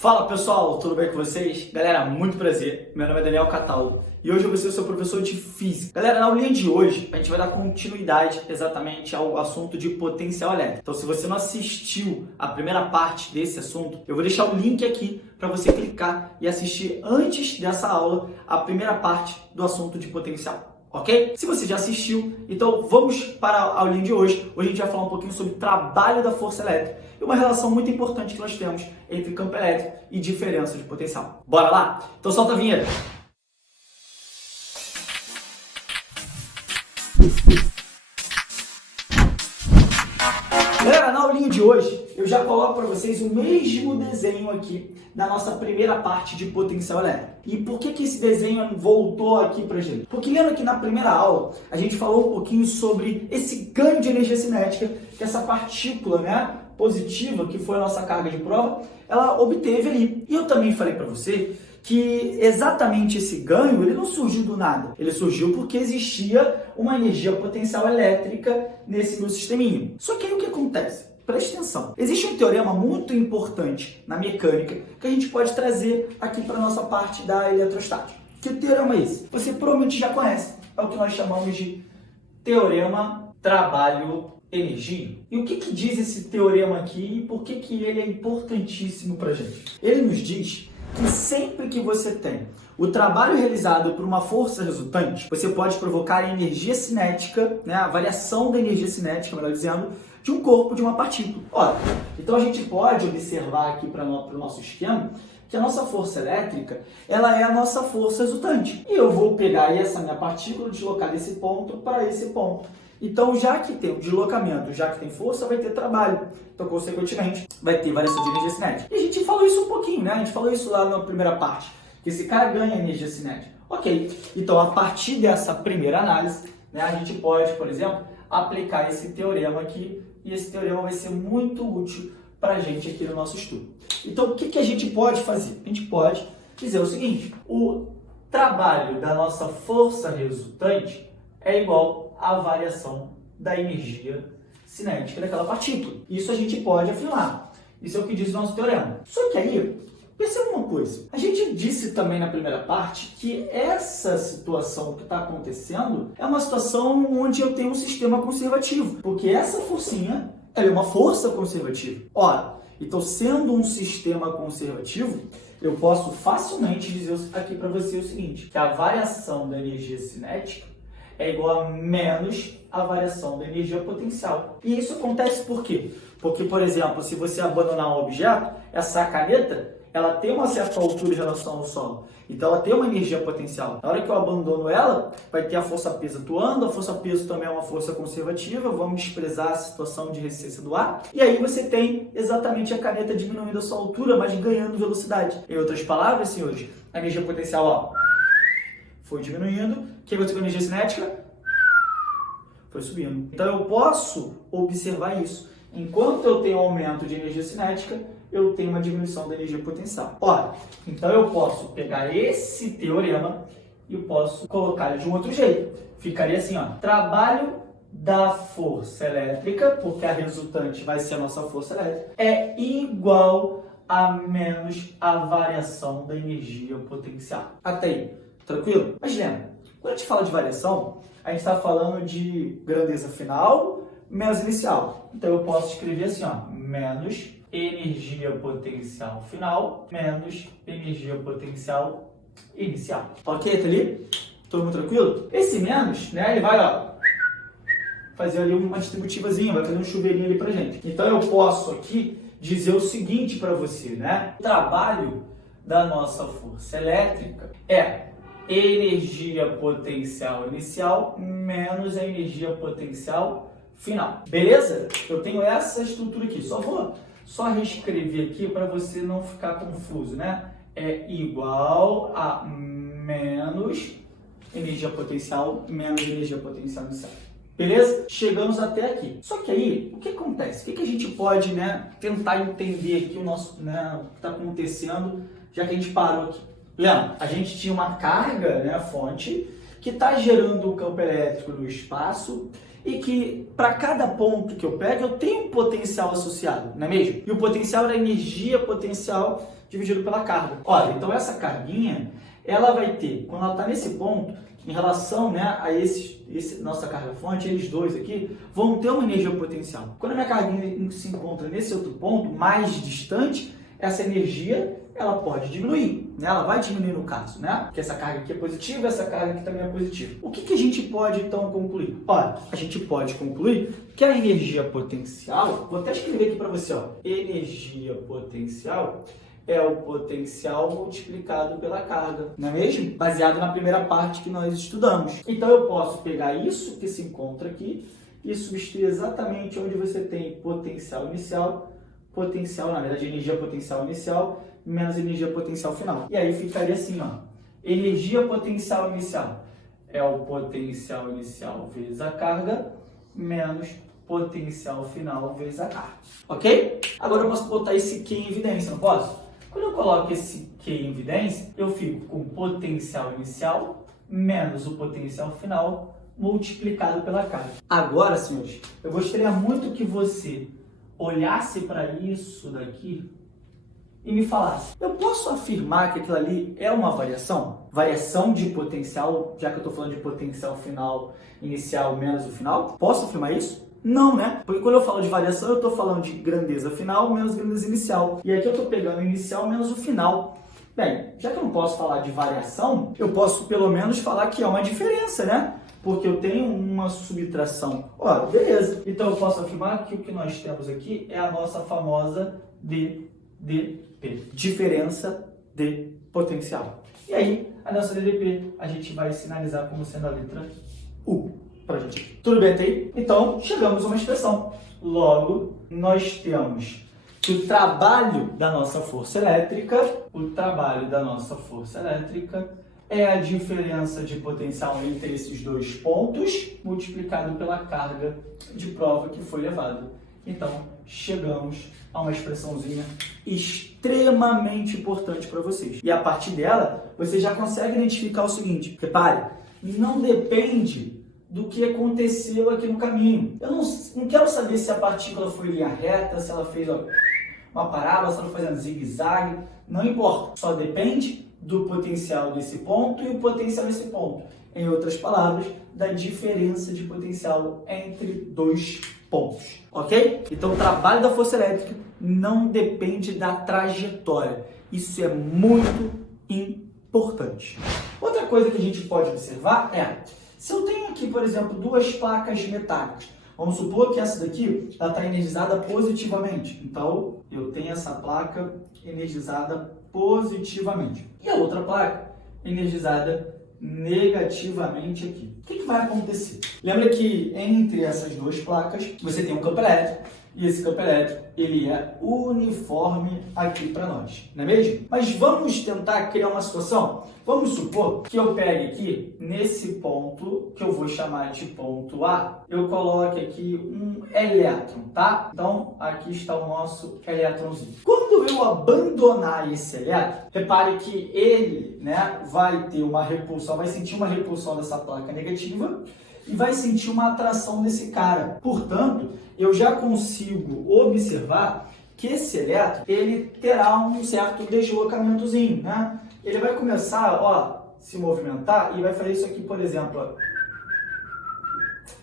Fala pessoal, tudo bem com vocês? Galera, muito prazer. Meu nome é Daniel Cataldo e hoje eu vou ser o seu professor de Física. Galera, na aulinha de hoje a gente vai dar continuidade exatamente ao assunto de potencial elétrico. Então, se você não assistiu a primeira parte desse assunto, eu vou deixar o link aqui para você clicar e assistir antes dessa aula a primeira parte do assunto de potencial. Ok? Se você já assistiu, então vamos para a aulinha de hoje. Hoje a gente vai falar um pouquinho sobre o trabalho da força elétrica e uma relação muito importante que nós temos entre campo elétrico e diferença de potencial. Bora lá? Então solta a vinheta! Galera, na aulinha de hoje eu já coloco para vocês o mesmo desenho aqui da nossa primeira parte de potencial elétrico. E por que esse desenho voltou aqui pra gente? Porque lembra que na primeira aula a gente falou um pouquinho sobre esse ganho de energia cinética que essa partícula, positiva, que foi a nossa carga de prova, ela obteve ali. E eu também falei para você que exatamente esse ganho, ele não surgiu do nada. Ele surgiu porque existia uma energia potencial elétrica nesse meu sisteminha. Só que aí o que acontece? Preste atenção. Existe um teorema muito importante na mecânica que a gente pode trazer aqui para a nossa parte da eletrostática. Que teorema é esse? Você provavelmente já conhece. É o que nós chamamos de teorema trabalho-energia. E o que diz esse teorema aqui e por que ele é importantíssimo para a gente? Ele nos diz que sempre que você tem o trabalho realizado por uma força resultante, você pode provocar a energia cinética, a variação da energia cinética, melhor dizendo, de um corpo, de uma partícula. Ora, então a gente pode observar aqui para o nosso esquema que a nossa força elétrica, ela é a nossa força resultante. E eu vou pegar essa minha partícula, deslocar desse ponto para esse ponto. Então, já que tem o deslocamento, já que tem força, vai ter trabalho. Então, consequentemente, vai ter variação de energia cinética. E a gente falou isso um pouquinho, A gente falou isso lá na primeira parte, que esse cara ganha energia cinética. Ok, então a partir dessa primeira análise, a gente pode, por exemplo, aplicar esse teorema aqui, e esse teorema vai ser muito útil para a gente aqui no nosso estudo. Então, o que a gente pode fazer? A gente pode dizer o seguinte: o trabalho da nossa força resultante é igual à variação da energia cinética daquela partícula. Isso a gente pode afirmar. Isso é o que diz o nosso teorema. Só que aí, perceba uma coisa. A gente disse também na primeira parte que essa situação que está acontecendo é uma situação onde eu tenho um sistema conservativo. Porque essa forcinha, ela é uma força conservativa. Ora, então sendo um sistema conservativo, eu posso facilmente dizer aqui para você o seguinte, que a variação da energia cinética é igual a menos a variação da energia potencial. E isso acontece por quê? Porque, por exemplo, se você abandonar um objeto, essa caneta, ela tem uma certa altura em relação ao solo. Então, ela tem uma energia potencial. Na hora que eu abandono ela, vai ter a força-peso atuando. A força-peso também é uma força conservativa. Vamos desprezar a situação de resistência do ar. E aí você tem exatamente a caneta diminuindo a sua altura, mas ganhando velocidade. Em outras palavras, senhores, a energia potencial, foi diminuindo. O que aconteceu com a energia cinética? Foi subindo. Então, eu posso observar isso. Enquanto eu tenho aumento de energia cinética, eu tenho uma diminuição da energia potencial. Ora, então eu posso pegar esse teorema e eu posso colocar ele de um outro jeito. Ficaria assim, trabalho da força elétrica, porque a resultante vai ser a nossa força elétrica, é igual a menos a variação da energia potencial. Até aí, tranquilo? Mas lembra, quando a gente fala de variação, a gente está falando de grandeza final menos inicial. Então eu posso escrever assim, menos energia potencial final menos energia potencial inicial. Ok, tá ali? Todo mundo tranquilo? Esse menos, ele vai, fazer ali uma distributivazinha, vai fazer um chuveirinho ali pra gente. Então eu posso aqui dizer o seguinte para você, O trabalho da nossa força elétrica é energia potencial inicial menos a energia potencial final. Beleza? Eu tenho essa estrutura aqui. Só reescrever aqui para você não ficar confuso, É igual a menos energia potencial menos energia potencial inicial. Beleza? Chegamos até aqui. Só que aí, o que acontece? O que a gente pode, tentar entender aqui o nosso, o que está acontecendo, já que a gente parou aqui? Lembra? A gente tinha uma carga, fonte, que está gerando o campo elétrico no espaço e que para cada ponto que eu pego eu tenho um potencial associado, não é mesmo? E o potencial era a energia potencial dividido pela carga. Olha, então essa carguinha, ela vai ter, quando ela está nesse ponto, em relação, né, a nossa carga fonte, eles dois aqui vão ter uma energia potencial. Quando a minha carguinha se encontra nesse outro ponto, mais distante, essa energia ela pode diminuir, né? Ela vai diminuir no caso, né? Porque essa carga aqui é positiva, essa carga aqui também é positiva. O que a gente pode então concluir? Olha, a gente pode concluir que a energia potencial, vou até escrever aqui para você, ó, energia potencial é o potencial multiplicado pela carga, não é mesmo? Baseado na primeira parte que nós estudamos. Então eu posso pegar isso que se encontra aqui e substituir exatamente onde você tem potencial inicial, na verdade energia potencial inicial menos energia potencial final. E aí ficaria assim, ó, energia potencial inicial é o potencial inicial vezes a carga menos potencial final vezes a carga, ok? Agora eu posso botar esse Q em evidência, não posso? Quando eu coloco esse Q em evidência, eu fico com o potencial inicial menos o potencial final multiplicado pela carga. Agora, senhores, eu gostaria muito que você olhasse para isso daqui e me falasse, eu posso afirmar que aquilo ali é uma variação? Variação de potencial, já que eu estou falando de potencial final inicial menos o final? Posso afirmar isso? Não, né? Porque quando eu falo de variação, eu estou falando de grandeza final menos grandeza inicial. E aqui eu estou pegando o inicial menos o final. Bem, já que eu não posso falar de variação, eu posso pelo menos falar que é uma diferença, né? Porque eu tenho uma subtração. Ó, beleza. Então eu posso afirmar que o que nós temos aqui é a nossa famosa DDP. Diferença de potencial. E aí, a nossa DDP, a gente vai sinalizar como sendo a letra U pra gente. Tudo bem até aí? Então, chegamos a uma expressão. Logo, nós temos que o trabalho da nossa força elétrica, é a diferença de potencial entre esses dois pontos multiplicado pela carga de prova que foi levada. Então, chegamos a uma expressãozinha extremamente importante para vocês. E a partir dela, você já consegue identificar o seguinte. Repare, não depende do que aconteceu aqui no caminho. Eu não quero saber se a partícula foi em linha reta, se ela fez uma parábola, se ela fazendo zigue-zague. Não importa. Só depende do potencial desse ponto e o potencial desse ponto. Em outras palavras, da diferença de potencial entre dois pontos. Ok? Então, o trabalho da força elétrica não depende da trajetória. Isso é muito importante. Outra coisa que a gente pode observar é, se eu tenho aqui, por exemplo, duas placas metálicas, vamos supor que essa daqui está energizada positivamente. Então, eu tenho essa placa energizada positivamente. E a outra placa energizada negativamente aqui. O que vai acontecer? Lembra que entre essas duas placas você tem um campo elétrico e esse campo elétrico ele é uniforme aqui para nós, não é mesmo? Mas vamos tentar criar uma situação. Vamos supor que eu pegue aqui nesse ponto, que eu vou chamar de ponto A, eu coloque aqui um elétron, tá? Então, aqui está o nosso elétronzinho. Quando eu abandonar esse elétron, repare que ele, né, vai ter uma repulsão, vai sentir uma repulsão dessa placa negativa e vai sentir uma atração desse cara. Portanto, eu já consigo observar que esse elétron, ele terá um certo deslocamentozinho, né? Ele vai começar, ó, se movimentar e vai fazer isso aqui, por exemplo, ó.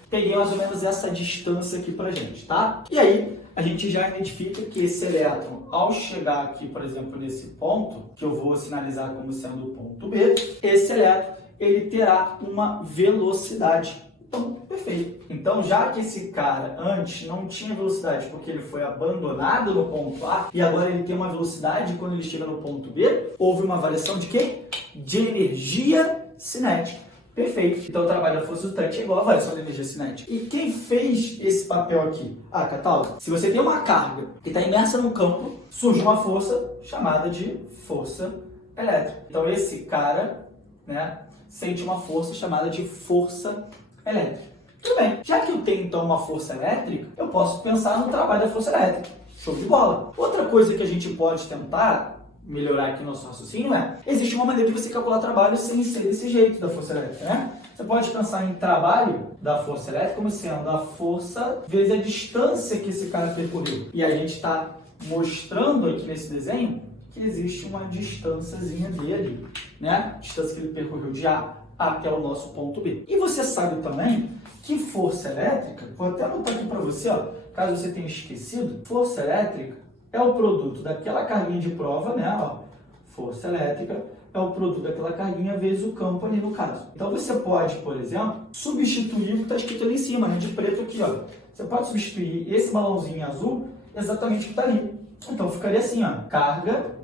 Peguei mais ou menos essa distância aqui pra gente, tá? E aí, a gente já identifica que esse elétron, ao chegar aqui, por exemplo, nesse ponto, que eu vou sinalizar como sendo o ponto B, esse elétron, ele terá uma velocidade. Então, perfeito. Então, já que esse cara antes não tinha velocidade porque ele foi abandonado no ponto A e agora ele tem uma velocidade quando ele chega no ponto B, houve uma variação de quê? De energia cinética. Perfeito. Então, o trabalho da força resultante é igual à variação da energia cinética. E quem fez esse papel aqui? Ah, Cataldo, se você tem uma carga que está imersa num campo, surge uma força chamada de força elétrica. Então, esse cara, né, sente uma força chamada de força elétrica. Tudo bem. Já que eu tenho, então, uma força elétrica, eu posso pensar no trabalho da força elétrica. Show de bola. Outra coisa que a gente pode tentar melhorar aqui o nosso raciocínio é, existe uma maneira de você calcular trabalho sem ser desse jeito da força elétrica, né? Você pode pensar em trabalho da força elétrica como sendo a força vezes a distância que esse cara percorreu. E a gente está mostrando aqui nesse desenho que existe uma distânciazinha dele, né? Distância que ele percorreu de A até o nosso ponto B. E você sabe também que força elétrica, vou até anotar aqui para você, ó, caso você tenha esquecido, força elétrica é o produto daquela carguinha de prova, né? Ó, força elétrica é o produto daquela carguinha vezes o campo ali no caso. Então você pode, por exemplo, substituir o que está escrito ali em cima, né? De preto aqui, ó. Você pode substituir esse balãozinho azul exatamente o que está ali. Então ficaria assim, ó, carga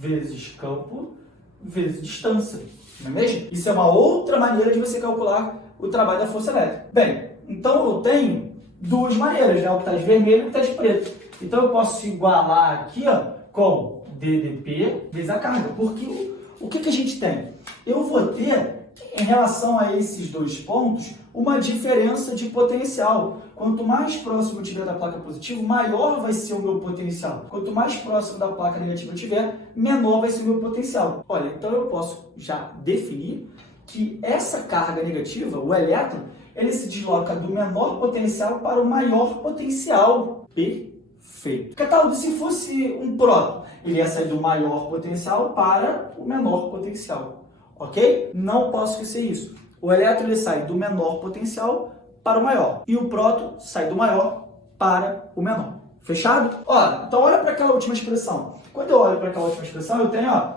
vezes campo vezes distância, não é mesmo? Isso é uma outra maneira de você calcular o trabalho da força elétrica. Bem, então eu tenho duas maneiras, né? O que está de vermelho e o que está de preto. Então eu posso igualar aqui, ó, com DDP vezes a carga, porque o que a gente tem? Eu vou ter, em relação a esses dois pontos, uma diferença de potencial. Quanto mais próximo eu tiver da placa positiva, maior vai ser o meu potencial. Quanto mais próximo da placa negativa eu tiver, menor vai ser o meu potencial. Olha, então eu posso já definir que essa carga negativa, o elétron, ele se desloca do menor potencial para o maior potencial. Perfeito. Que tal se fosse um próton? Ele ia sair do maior potencial para o menor potencial. Ok? Não posso esquecer isso. O elétron ele sai do menor potencial para o maior. E o próton sai do maior para o menor. Fechado? Ó, então olha para aquela última expressão. Quando eu olho para aquela última expressão, eu tenho, ó,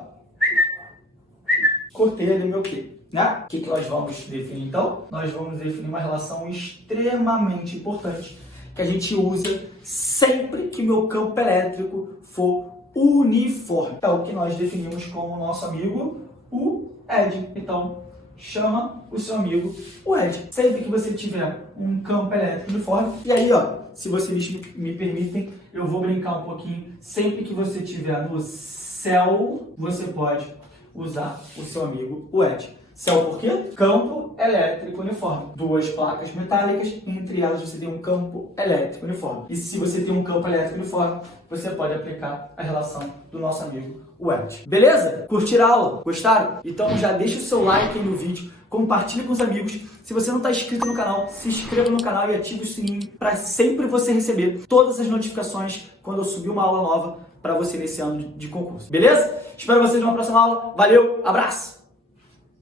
cortei ali o meu Q. Né? O que nós vamos definir então? Nós vamos definir uma relação extremamente importante que a gente usa sempre que meu campo elétrico for uniforme. É o que nós definimos como nosso amigo, o Ed. Então, chama o seu amigo o Ed. Sempre que você tiver um campo elétrico uniforme, e aí, ó, se vocês me permitem, eu vou brincar um pouquinho. Sempre que você tiver no céu, você pode usar o seu amigo o Ed. Céu por quê? Campo elétrico uniforme. Duas placas metálicas, entre elas você tem um campo elétrico uniforme. E se você tem um campo elétrico uniforme, você pode aplicar a relação do nosso amigo o Ed. Beleza? Curtiram a aula? Gostaram? Então já deixa o seu like aí no vídeo, compartilhe com os amigos. Se você não está inscrito no canal, se inscreva no canal e ative o sininho para sempre você receber todas as notificações quando eu subir uma aula nova para você nesse ano de concurso. Beleza? Espero vocês numa próxima aula. Valeu, abraço!